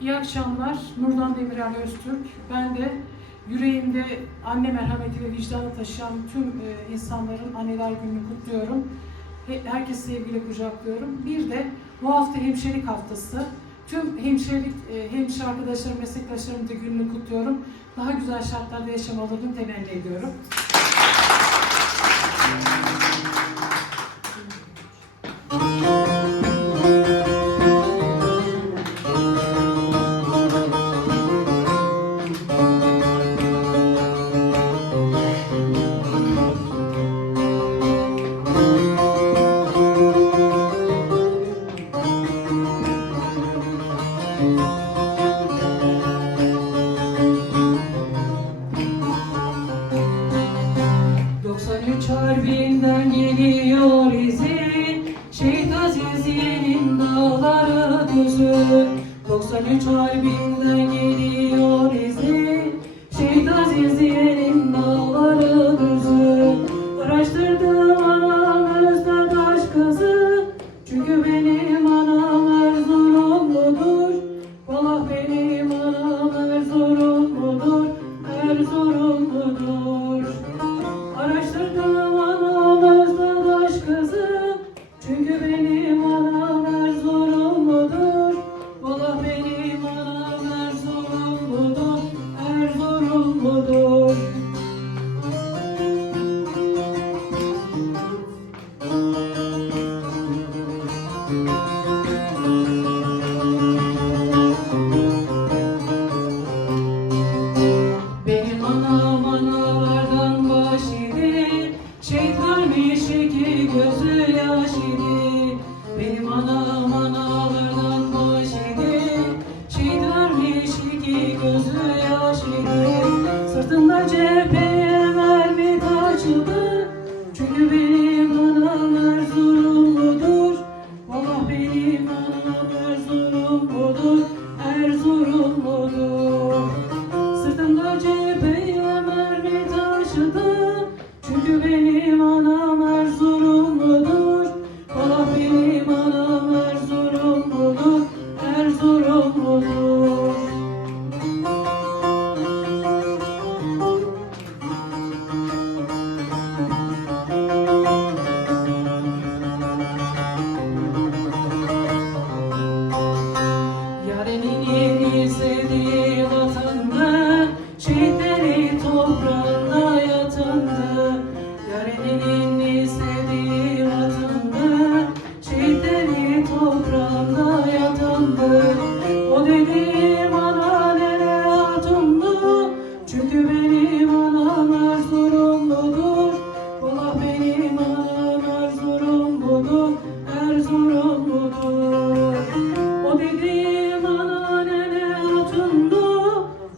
İyi akşamlar. Nurdan Demirel Öztürk. Ben de yüreğimde anne merhameti ve vicdanı taşıyan tüm e, insanların anneler gününü kutluyorum. He- Herkes sevgiyle kucaklıyorum. Bir de bu hafta hemşirelik haftası. Tüm hemşirelik, e, hemşire arkadaşlarım, meslektaşlarım da gününü kutluyorum. Daha güzel şartlarda yaşamalarını temenni ediyorum. ...93 harbinden geliyor izin... ...Şehit Azizi'nin dağları düzü... ...93 harbinden geliyor izin... ...Şehit Azizi'nin dağları düzü... ...araştırdım anam Özdedaş kızı... ...çünkü benim Çünkü benim cepheye mermi taşıdı. Çünkü benim anam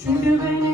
Think you.